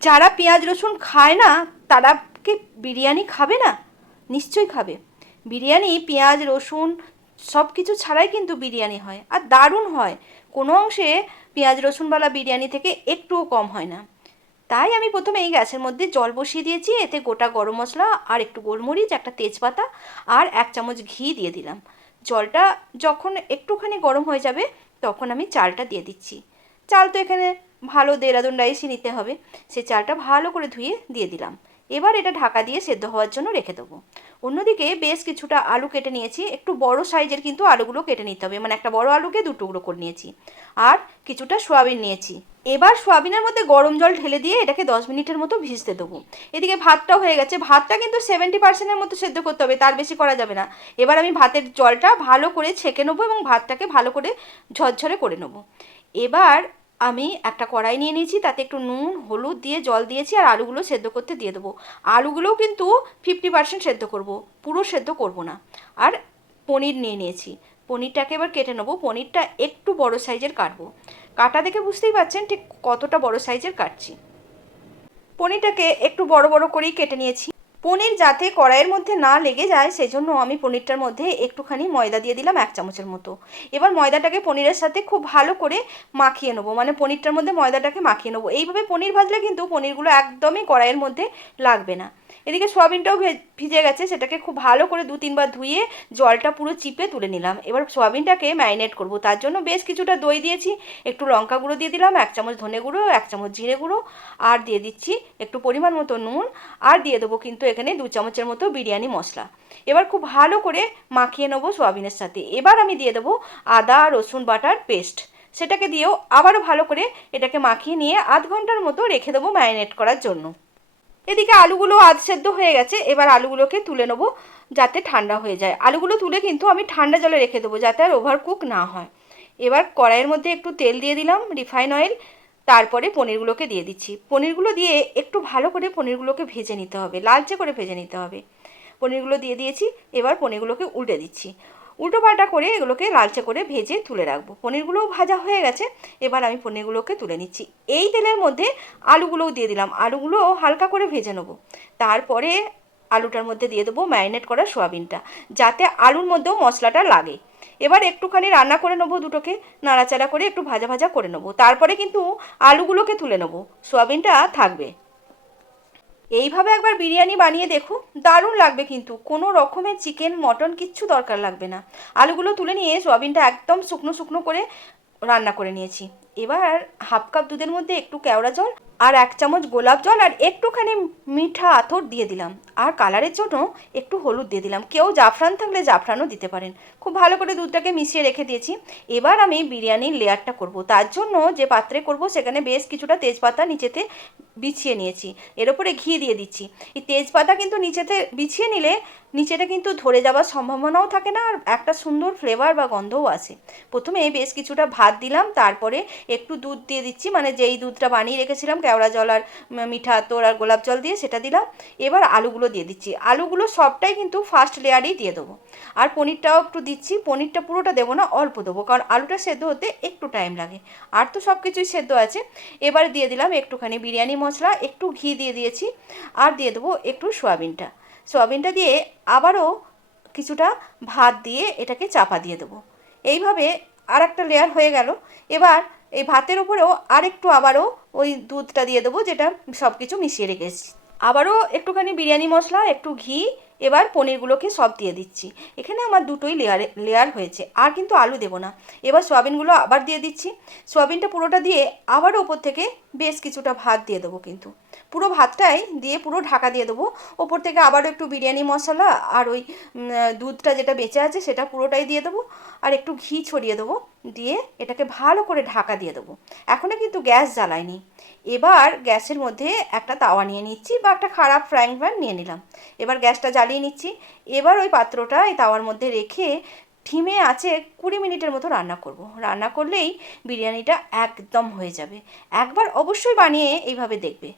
যারা পেঁয়াজ, রসুন খায় না, তারা কি বিরিয়ানি খাবে না? নিশ্চয়ই খাবে। বিরিয়ানি, পেঁয়াজ, রসুন সব কিছু ছাড়াই কিন্তু বিরিয়ানি হয়। আর দারুণ হয়। কোনো অংশে পেঁয়াজ, রসুনওয়ালা বিরিয়ানি থেকে একটুও কম হয় না। তাই আমি প্রথমে এই গ্যাসের মধ্যে জল বসিয়ে দিয়েছি। এতে গোটা গরম মশলা আর একটু গোলমরিচ, একটা তেজপাতা আর এক চামচ ঘি দিয়ে দিলাম। জলটা যখন একটুখানি গরম হয়ে যাবে, তখন আমি চালটা দিয়ে দিচ্ছি। চাল তো এখানে ভালো দেরাদুন রাইসই নিতে হবে। সে চালটা ভালো করে ধুয়ে দিয়ে দিলাম। এবার এটা ঢাকা দিয়ে সেদ্ধ হওয়ার জন্য রেখে দেবো। অন্যদিকে বেশ কিছুটা আলু কেটে নিয়েছি। একটু বড় সাইজের কিন্তু আলুগুলো কেটে নিতে হবে। মানে একটা বড় আলুকে দু টুকরো করে নিয়েছি। আর কিছুটা সোয়াবিন নিয়েছি। এবার সোয়াবিনের মধ্যে গরম জল ঢেলে দিয়ে এটাকে দশ মিনিটের মতো ভিজতে দেবো। এদিকে ভাতটাও হয়ে গেছে। ভাতটা কিন্তু সেভেন্টি পার্সেন্টের মতো সেদ্ধ করতে হবে। তার বেশি করা যাবে না। এবার আমি ভাতের জলটা ভালো করে ছেঁকে নেব এবং ভাতটাকে ভালো করে ঝরঝরে করে নেব। এবার আমি একটা কড়াই নিয়ে নিয়েছি, তাতে একটু নুন, হলুদ দিয়ে জল দিয়েছি আর আলুগুলো সেদ্ধ করতে দিয়ে দেবো। আলুগুলোও কিন্তু ফিফটি পার্সেন্ট সেদ্ধ করব, পুরো সেদ্ধ করব না। আর পনির নিয়ে নিয়েছি, পনিরটাকে এবার কেটে নেব, পনিরটা একটু বড় সাইজের কাটবো। কাটা দেখে বুঝতেই পারছেন ঠিক কতটা বড় সাইজের কাটছি। পনিরটাকে একটু বড় বড় করেই কেটে নিয়েছি। পনির যাতে কড়াইয়ের মধ্যে না লেগে যায়, সেজন্য আমি পনিরটার মধ্যে একটুখানি ময়দা দিয়ে দিলাম এক চামচের মতো। এবার ময়দাটাকে পনিরের সাথে খুব ভালো করে মাখিয়ে নেব মানে পনিরটার মধ্যে ময়দাটাকে মাখিয়ে নেব। এইভাবে পনির ভাজলে কিন্তু পনিরগুলো একদমই কড়াইয়ের মধ্যে লাগবে না। এদিকে সোয়াবিনটাও ভিজে গেছে, সেটাকে খুব ভালো করে দু তিনবার ধুয়ে জলটা পুরো চিপে তুলে নিলাম। এবার সোয়াবিনটাকে ম্যারিনেট করব, তার জন্য বেশ কিছুটা দই দিয়েছি, একটু লঙ্কা গুঁড়ো দিয়ে দিলাম, এক চামচ ধনে গুঁড়ো, এক চামচ জিরে গুঁড়ো, আর দিয়ে দিচ্ছি একটু পরিমাণ মতো নুন, আর দিয়ে দেবো কিন্তু এখানে দু চামচের মতো বিরিয়ানি মশলা। এবার খুব ভালো করে মাখিয়ে নেব সোয়াবিনের সাথে। এবার আমি দিয়ে দেবো আদা, রসুন বাটার পেস্ট। সেটাকে দিয়েও আবারও ভালো করে এটাকে মাখিয়ে নিয়ে আধ ঘণ্টার মতো রেখে দেবো ম্যারিনেট করার জন্য। এদিকে আলুগুলো আধ সেদ্ধ হয়ে গেছে। এবার আলুগুলোকে তুলে নেব যাতে ঠান্ডা হয়ে যায়। আলুগুলো তুলে কিন্তু আমি ঠান্ডা জলে রেখে দেবো যাতে আর ওভার কুক না হয়। এবার কড়াইয়ের মধ্যে একটু তেল দিয়ে দিলাম। রিফাইন অয়েল তারপরে পনিরগুলোকে দিয়ে দিচ্ছি। পনিরগুলো দিয়ে একটু ভালো করে পনিরগুলোকে ভেজে নিতে হবে, লালচে করে ভেজে নিতে হবে। পনিরগুলো দিয়ে দিয়েছি, এবার পনিরগুলোকে উল্টে দিচ্ছি। উল্টো পাল্টা করে এগুলোকে লালচে করে ভেজে তুলে রাখব। পনিরগুলোও ভাজা হয়ে গেছে, এবার আমি পনিরগুলোকে তুলে নিচ্ছি। এই তেলের মধ্যে আলুগুলোও দিয়ে দিলাম। আলুগুলো হালকা করে ভেজে নেব। তারপরে আলুটার মধ্যে দিয়ে দেবো ম্যারিনেট করা সোয়াবিনটা, যাতে আলুর মধ্যেও মশলাটা লাগে। এবার একটুখানি রান্না করে নেব দুটোকে, নাড়াচাড়া করে একটু ভাজা ভাজা করে নেব। তারপরে কিন্তু আলুগুলোকে তুলে নেব, সোয়াবিনটা থাকবে। এইভাবে একবার বিরিয়ানি বানিয়ে দেখো, দারুণ লাগবে কিন্তু। কোনো রকমের চিকেন, মটন কিচ্ছু দরকার লাগবে না। আলুগুলো তুলে নিয়ে সোয়াবিনটা একদম শুকনো শুকনো করে রান্না করে নিয়েছি। এবার হাফ কাপ দুধের মধ্যে একটু কেওড়া জল আর এক চামচ গোলাপ জল আর একটুখানি মিঠা আতর দিয়ে দিলাম। আর কালারের জন্য একটু হলুদ দিয়ে দিলাম। কেউ জাফরান থাকলে জাফরানও দিতে পারেন। খুব ভালো করে দুধটাকে মিশিয়ে রেখে দিয়েছি। এবার আমি বিরিয়ানির লেয়ারটা করব। তার জন্য যে পাত্রে করব সেখানে বেশ কিছুটা তেজপাতা নিচেতে বিছিয়ে নিয়েছি। এর ওপরে ঘি দিয়ে দিচ্ছি। এই তেজপাতা কিন্তু নিচেতে বিছিয়ে নিলে নিচেটা কিন্তু ধরে যাওয়ার সম্ভাবনাও থাকে না আর একটা সুন্দর ফ্লেভার বা গন্ধও আসে। প্রথমে বেশ কিছুটা ভাত দিলাম। তারপরে একটু দুধ দিয়ে দিচ্ছি। মানে যেই দুধটা বানিয়ে রেখেছিলাম, কেওড়া জল আর মিঠা আতর আর গোলাপ জল দিয়ে সেটা দিলাম। এবার আলুগুলো দিয়ে দিচ্ছি। আলুগুলো সবটাই কিন্তু ফার্স্ট লেয়ারেই দিয়ে দেবো। আর পনিরটাও একটু দিচ্ছি। পনিরটা পুরোটা দেবো না, অল্প দেবো। কারণ আলুটা সেদ্ধ হতে একটু টাইম লাগে। আর তো সব কিছুই সেদ্ধ আছে। এবার দিয়ে দিলাম একটুখানি বিরিয়ানি মশলা। একটু ঘি দিয়ে দিয়েছি। আর দিয়ে দেবো একটু সোয়াবিনটা। সোয়াবিনটা দিয়ে আবারও কিছুটা ভাত দিয়ে এটাকে চাপা দিয়ে দেবো। এইভাবে আর একটা লেয়ার হয়ে গেল। এবার এই ভাতের উপরেও আরেকটু আবারও ওই দুধটা দিয়ে দেবো, যেটা সব কিছু মিশিয়ে রেখেছি আবারও একটুখানি বিরিয়ানি মশলা, একটু ঘি, এবার পনিরগুলোকে সব দিয়ে দিচ্ছি। এখানে আমার দুটোই লেয়ারে, লেয়ার হয়েছে, আর কিন্তু আলু দেব না। এবার সোয়াবিনগুলো আবার দিয়ে দিচ্ছি। সোয়াবিনটা পুরোটা দিয়ে আবার ওপর থেকে বেশ কিছুটা ভাত দিয়ে দেবো কিন্তু। পুরো ভাতটাই দিয়ে পুরো ঢাকা দিয়ে দেবো। ওপর থেকে আবারও একটু বিরিয়ানি মশলা আর ওই দুধটা যেটা বেঁচে আছে সেটা পুরোটাই দিয়ে দেবো। আর একটু ঘি ছড়িয়ে দেবো। দিয়ে এটাকে ভালো করে ঢাকা দিয়ে দেবো। এখনও কিন্তু গ্যাস জ্বালায়নি। এবার গ্যাসের মধ্যে একটা তাওয়া নিয়ে নিচ্ছি বা একটা খারাপ ফ্রাইং প্যান নিয়ে নিলাম। এবার গ্যাসটা জ্বালিয়ে নিচ্ছি। এবার ওই পাত্রটা এই তাওয়ার মধ্যে রেখে ঠিমে আছে কুড়ি মিনিটের মতো রান্না করব। রান্না করলেই বিরিয়ানিটা একদম হয়ে যাবে। একবার অবশ্যই বানিয়ে এইভাবে দেখবে।